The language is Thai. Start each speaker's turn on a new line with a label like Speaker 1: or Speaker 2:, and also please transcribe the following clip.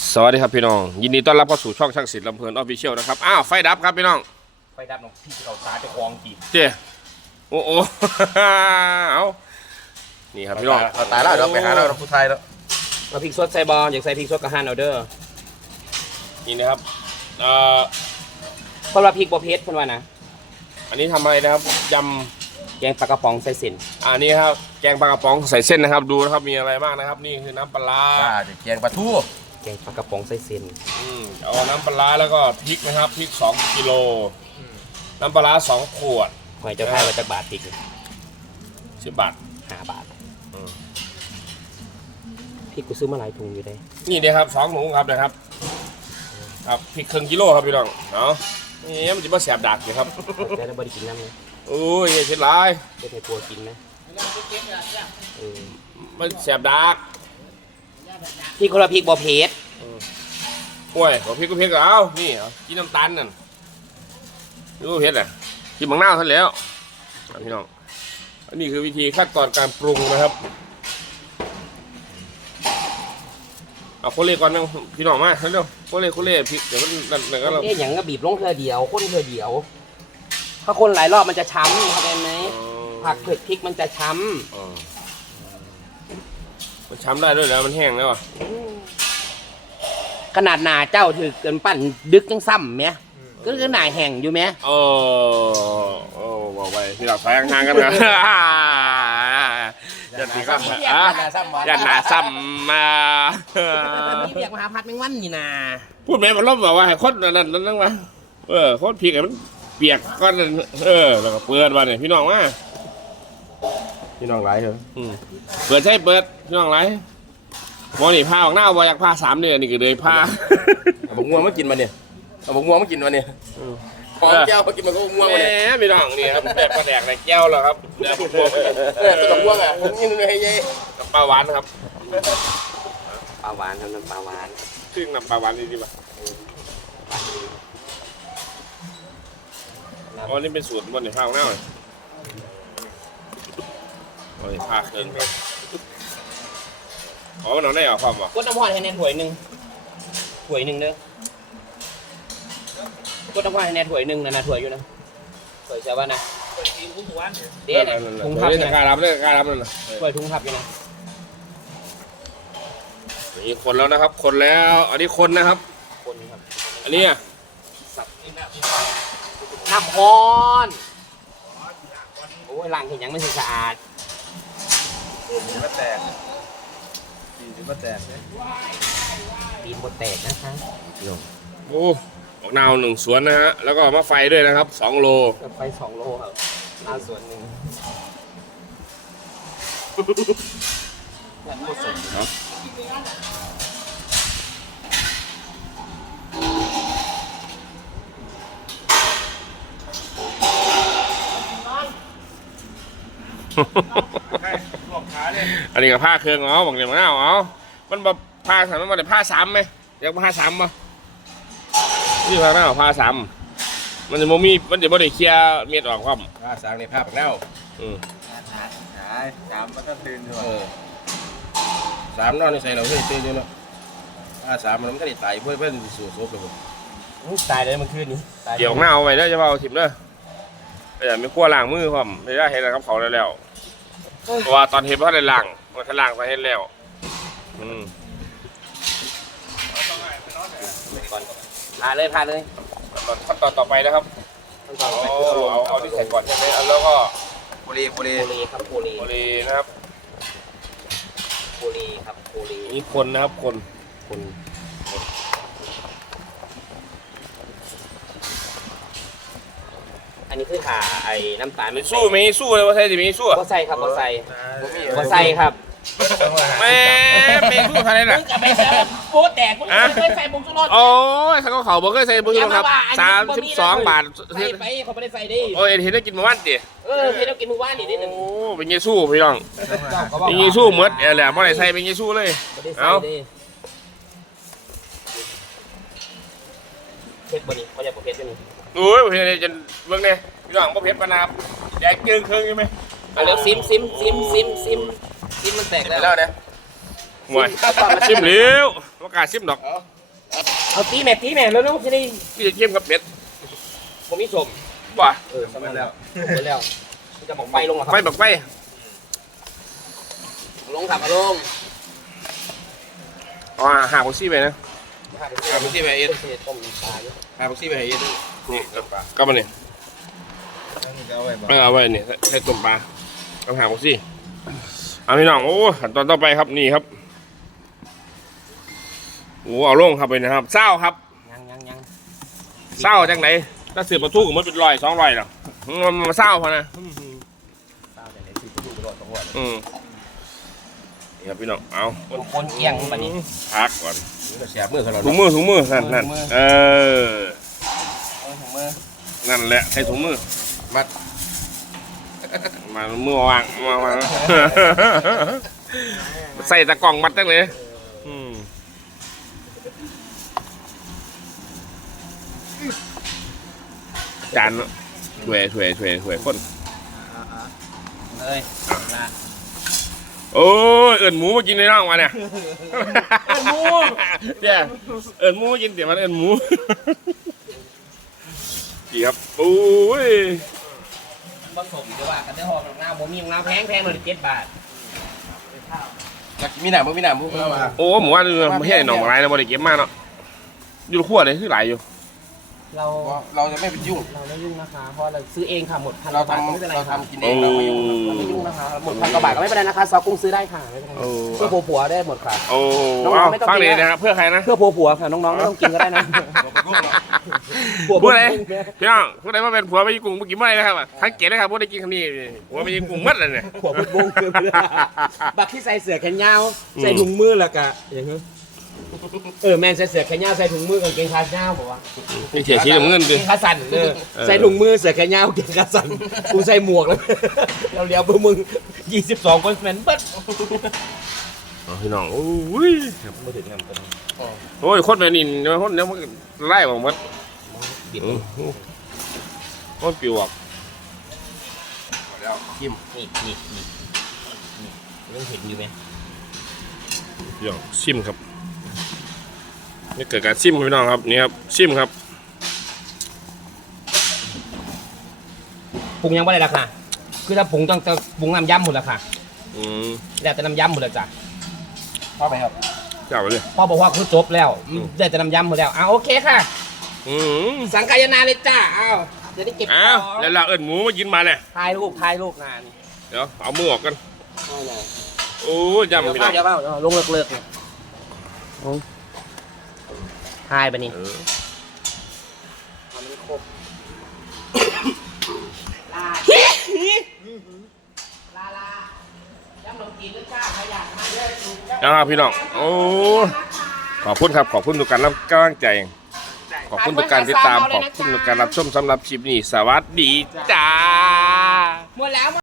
Speaker 1: สวัสดีครับพี่น้องยินดีต้อนรับเข้าสู่ช่องช่างศิลป์ลำเพลินออฟฟิเชียลนะครับอ้าวไฟดับครับพี่น้อง
Speaker 2: ไฟดับน้องพี่เขาตาจะคลองจีบ
Speaker 1: เจ๊โอ้โหเอานี่ครับพี่น้อง
Speaker 3: เราตายแล้วเดี๋ยวไปหาเราผู้ไทยแล้ว
Speaker 2: มาพริกสดใส่บอลอยากใส่พริกสดกับฮันเอาเด้อ
Speaker 1: นี่นะครับ
Speaker 2: เพราะว่าพริกบอเพชรคนว่านะ
Speaker 1: อันนี้ทำอะไรนะครับย
Speaker 2: แกงปลากระป๋องใส่เส้น
Speaker 1: อันนี้ครับแกงปลากระป๋องใส่เส้นนะครับดูนะครับมีอะไรบ้างนะครับนี่คือน้ำปลา
Speaker 3: แกงปลาทู
Speaker 2: แกงปลากระป๋องใส่เส้น
Speaker 1: เอาน้ำปลาแล้วก็พริกนะครับพริก2 กิโลน้ำปลา2 ขวด
Speaker 2: หอยเจ้าไทยมาจากบาทพริก
Speaker 1: 10 บาท
Speaker 2: 5 บาทพริกกูซื้อมาหลายถุงอยู่ได้
Speaker 1: นี่เดียครับ2 ถุงครับนะครับครับพริกครึ่งกิโลครับพี่น้องเนาะนี่มันจะมาแสบดักอยู่ครับ
Speaker 2: แต่เราบริกินน้ำเลย
Speaker 1: โอ้ยเช็ดลาย
Speaker 2: ไม่ใช่ตัวกินนะ
Speaker 1: มันแสบดัก
Speaker 2: พริกคนละพริกบอเพชร
Speaker 1: โอ้ยขอพริกก็พริกเอานี่กินน้ำตาลนั่นนี่ก็เผ็ดอ่ะกินบางหน้าท่านแล้วพี่น้องอันนี้คือวิธีขั้นตอนการปรุงนะครับเอาโคเล่ก่อนนะพี่น้องมาเร็วโคเล่พริกเดี๋ยวมันนั่นก็เรา
Speaker 2: อย่างก็บีบลงเธอเดียวข้นเธอเดียวถ้าคนหลายรอบมันจะช้ำเข้าใจไหมผักเผ็ดพริกมันจะช้
Speaker 1: มันช้ำได้ด้วยแล้วมันแห้งแล้วอ่ะ
Speaker 2: ขนาดหนาเจ้าถือเกินปั่นดึกยังซ้ำไหมก็คือหนาแห้งอยู่ไหม
Speaker 1: โอ้บอกไปที่เราใส่ห่างกันนะยันตีก็ยันหนาซ้ำมา
Speaker 2: นี่เปียกมหาพัดแมงวันนี่นา
Speaker 1: พูดแม่มันล้มบอกว่าให้คนนั่นวะโคตรพริกมันเปียกก้อนแล้วก็เปิดมาเนี่ยพี่น้องว่า
Speaker 3: พี่น้องไรเหรอ
Speaker 1: เปิดใช่เปิดพี่น้องไรมองนี่ผ้าออกหน้าบอยากผ้า3 เดือนนี่ก็เลยผ้า
Speaker 3: บกม่วงไม่กินมาเนี่ยบกม่วงไม่กินมาเนี่ยพอแก้วมากินมันก็ม่วงมาเนี่ย
Speaker 1: พี่น้องนี่ครับแบบกระแดกในแก้วแล้วครับแบบม่วง
Speaker 3: ตัวม่วงอ่ะผมยิงเลยยัย
Speaker 1: น้ำปลาหวานครับ
Speaker 2: ปลาหวานน้ำปลาหวาน
Speaker 1: ซึ่งน้ำปลาหวานนี่ดีป่ะอ๋อนี่เป็นสูตรบนในผ้าของหน้าโอ้ยผ้าเครื่องครับอ๋อมันเอาได้เหรอความวะ
Speaker 2: กดน้ำพอนให้แน่ถ้วยหนึ่งเด้อกดน้ำพอนให้แน่ถ้วยหนึ่งนะถ้วยอยู่นะถ้วยใช่ป่ะนะเดี๋ยวถุงพับ
Speaker 1: เนี่ยการรับเลยการรับเลยนะ
Speaker 2: ถ้วยถุงพับอยู่นะ
Speaker 1: นี่คนแล้วนะครับคนแล้วอันนี้คนนะครับ
Speaker 2: คนครับ
Speaker 1: อันนี้
Speaker 2: น้ำพอนโอ้ยล้างเห็นยังไม่สะอาด
Speaker 3: ก็แตกก็แตก
Speaker 2: ตีนบดแตกนะคะ
Speaker 1: โอ้ออกนาว1 สวนนะฮะแล้วก็มะไฟด้วยนะครับ2 โล
Speaker 2: ไฟ2 โลครับหน้าสวน1หมดสดเนาะ
Speaker 1: อันนี้กับผ้าเครื่องบอกเดี๋ยวมันเอามันแบบผ้าสามมันได้ผ้า3ไหมอยากผ้า3ป่ะนี่ผ้าหน้าผ้า3มันจะมีมันจะไม่ได้เคลียร์เม็ดออกความ
Speaker 3: ผ้า3ในผ้าปากเน่า
Speaker 2: 3มันก็ตื่นด้วย
Speaker 3: 3นอนในใส่เราเฮ้ยตื่นอยู่เนาะผ้า3มันก็ได้ตายเพื่อนสู่ศพเลย
Speaker 2: ตายเลยมันขึ้นนี่
Speaker 1: เดี๋ยวหน้าเอาไปได้จะเอาถิ่มเลยแต่ไม่ขั้วล้างมือความไม่ได้เห็นนะครับเขาแล้วเพราะว่าตอนเห็นว่าได้ล้างมันถ้าล้างไปเห็นแล้ว
Speaker 2: ก่อนพาเลย
Speaker 1: ขั้นตอนต่อไปนะครับเอาที่ใส่ก่อนใช่ไหมแล้วก็
Speaker 3: โคลี
Speaker 2: ครับโคลี
Speaker 1: นะครับ
Speaker 2: โคลีครับโคลี
Speaker 1: นี่คนนะครับคน
Speaker 2: อันนี้คือขาไอ้น้ำตาล
Speaker 1: ไม่สู้เลยว่าใส่จะมีสู้
Speaker 2: ก็ใส่ครับก็ใส่ครับ
Speaker 1: ไม่สู้อะไรน่ะ
Speaker 2: กับไม่ใส่โป๊แตกมึงเคยใส่บุ้งจุล
Speaker 1: โอ้ยเขาบอกเคยใส่บุ้งจุลครับ32 บาท
Speaker 2: ใส่ไปเขาไม่ได้ใส่ดิ
Speaker 1: โอ้ยเห็นได้กินมื้อวานดิ
Speaker 2: เห็นได้กินมื้อวานนี่นิดนึง
Speaker 1: โอ้เป็นเยซูพี่น้องเป็นเยซูหมดแหละไม่ได้ใส่เป็นเยซูเลยเอา
Speaker 2: เผ็ดบ่นี่เขาจะบอกเผ็ดบ่นี่
Speaker 1: โอ้ยเผ็ดจนเบื้องเนี่ยพี่น้องบ่เผ็ดปานนาแดกเกินเครื่องใช่ไหม
Speaker 2: เอาแล้วซิมมันแตกแล้ว
Speaker 1: เนี่ยห่วยซิมเร็วประกาศซิมดอก
Speaker 2: เอาตีแม่แล้วลูกจะได้
Speaker 1: พี่จะเทียมกับเป็ด
Speaker 2: ผมมีสม
Speaker 1: บ่
Speaker 2: สมัยแล้วไปแล้วจะบอกไฟลงเหรอครั
Speaker 1: ไฟบักไฟ
Speaker 2: ลงครับลง
Speaker 1: อ๋อหาของซี่ไปนะ
Speaker 3: หาพวกซี่ไปเอ็ด
Speaker 2: ต้มปลาอยู่
Speaker 3: หาพวกซี่ไปเอ็ด
Speaker 1: นี่ก็มาเนี่ยเอาไว้เนี่ยใส่ต้มปลาเอาหาของซี่เอาพี่น้องโอ้ขั้นตอนต่อไปครับนี่ครับโอ้เอาลงครับไปนะครับเศร้าครับ
Speaker 2: ยัง
Speaker 1: เศร้าจังไหนถ้าเสือประตูกับมันเป็น200หรอกมันมาเศร้าพอนะ
Speaker 2: เศร้าแต่ไหนคือดูไปรอด2วัน
Speaker 1: นี่ครับพี่น้องเอา
Speaker 2: คนเกี่ยงแบบนี้
Speaker 1: พักก่อน
Speaker 3: เสียบมือเขาเรา
Speaker 1: ถุงมือนั่นเออ
Speaker 2: ถุงมือ
Speaker 1: นั่นแหละใช้ถุงมือ
Speaker 3: มัด
Speaker 1: มามือวางใส่ตะกล่องมัดจังเลยจานถ้วยคน
Speaker 2: เลยนะ
Speaker 1: โอ้ยเอิญหมูมากินในน่องมาเนี่ย
Speaker 2: เอิญหมู
Speaker 1: เนี่ยเอิญหมูมากินเดี๋ยวมันเอิญหมูกี่ครับโอ้ย
Speaker 2: ผสมดีว่ากันได้หอมน้ำหมูมีน้ำแพงเลย7 บาท
Speaker 3: อยากมีหนามมีหนามพวกเรามา
Speaker 1: โอ้หมูว่าไม่ใช่หน่องอะไรนะบริเก็บมากเนาะอยู่ขั้วเลยคือหลายอยู่
Speaker 3: เราจะไม่ไปยุ่ง
Speaker 2: เราไม่ยุ่งนะคะเพราะเราซื้อเองค่ะหมด1,000
Speaker 3: เรา
Speaker 2: บาทก็ไม่
Speaker 3: ทำ
Speaker 2: เป็นไร
Speaker 3: เรา
Speaker 2: ค่ะ
Speaker 3: ทำกินเองเราไม่ยุ่ง
Speaker 2: เราไม่ยุ่งนะคะหมด1,000 กว่าบาทก็ไม่เป็นไรนะคะซอกุ้งซื้อได้ค่ะไม่เป็นไรเพื่อผัวได้หมดค่ะ
Speaker 1: โอ้
Speaker 2: น้องๆ
Speaker 1: เอา
Speaker 2: ไม่ต้อง
Speaker 1: ฟัง
Speaker 2: กิน
Speaker 1: เลย
Speaker 2: นะ
Speaker 1: นะครับเพื่อใครนะ
Speaker 2: เพื่อผัวค่ะน้องๆไม่ต้องกินก็ได้นะ
Speaker 1: พูดอะไรพี่น้องพูดอะไรว่าเป็นผัวไม่ยิงกุ้งเมื่อกี้เมื่อไรนะครับทั้งเกศนะครับพูดได้กินคำนี้ผัวไม่ยิงกุ้งมัดเลยเนี่ย
Speaker 2: ผัวพุดบุ้งคือบักที่ใส่เสื้อแขนยาวใส่ถุงมือแล้วก็อย่างเงี้ยแมนใส่เสื้อแขนยาวใส่ถุงมือกางเกงขายาวบอกว่า
Speaker 1: นี่เสียชีวิตเงิน
Speaker 2: กา
Speaker 1: ดิ
Speaker 2: งเกงขาสั้นใส่ถุงมือเสื้อแขนยาวกางเกงขาสั้นกูใส่หมวกแล้วเราเลี้ยวไปมึง22 คนแมนเบิด
Speaker 1: พี่น้องโอ้ย
Speaker 2: มาถึงงานกัน
Speaker 1: โอ้ยคนแบบนี้คนเนี้ยมันไล่ของมัน
Speaker 2: บิด
Speaker 1: คนปิวออก
Speaker 3: แล้วจิ้ม
Speaker 2: นี่ยังเห็นอยู่ไหม
Speaker 1: เดี๋ยวซิมครับนี่เกิดการซิมครับพี่น้องครับนี่ครับซิมครับ
Speaker 2: ปรุงยังไม่ได้ละค่ะคือถ้าปรุงต้องปรุงน้ำยำหมดละค่ะ แล้วแต่น้ำยำหมดแล้วจ้ะ
Speaker 3: เข้าไปครับ
Speaker 1: เจ้าไปเลย
Speaker 2: พ่อบอกว่าคือจบแล้วได้แต่น้ำยำหมดแล้วโอเคค่ะ สังกายนาเลยจ้าจะได้เก็บข
Speaker 1: อ้าว
Speaker 2: อง
Speaker 1: แล้วเราเอิญหมูมากินมาเนี่ย
Speaker 2: ถ่ายรูปงาน
Speaker 1: เดี๋ยวเอามือออกกัน
Speaker 2: ใช่เลย
Speaker 1: โอ้ยจำพี่น้อง
Speaker 2: เดี๋ยวเปล่าลงเลิกเนี่ยถ่ายไปนี่ลาย้ำลงกินด้วยจ้าขยันมาเยอะดู
Speaker 1: นะครับพี่น้องโอ้ขอบคุณครับขอบคุณทุกการรับกำลังใจ ขอบคุณทุกการติดตามขอบคุณทุกการรับชมสำหรับคลิปนี้สวัสดีจ้า
Speaker 2: หมดแล้ว